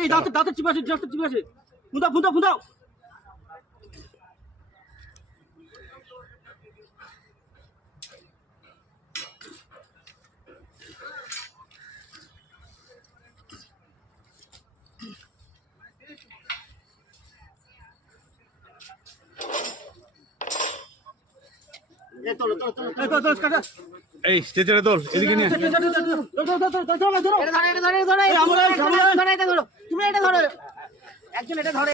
এই দাঁতের চিপ আছে, ফুঁদাও। এই স্ট্রেচারে তোল, এদিকে নিয়ে তুমি এটা ধরো, একজন এটা ধরে।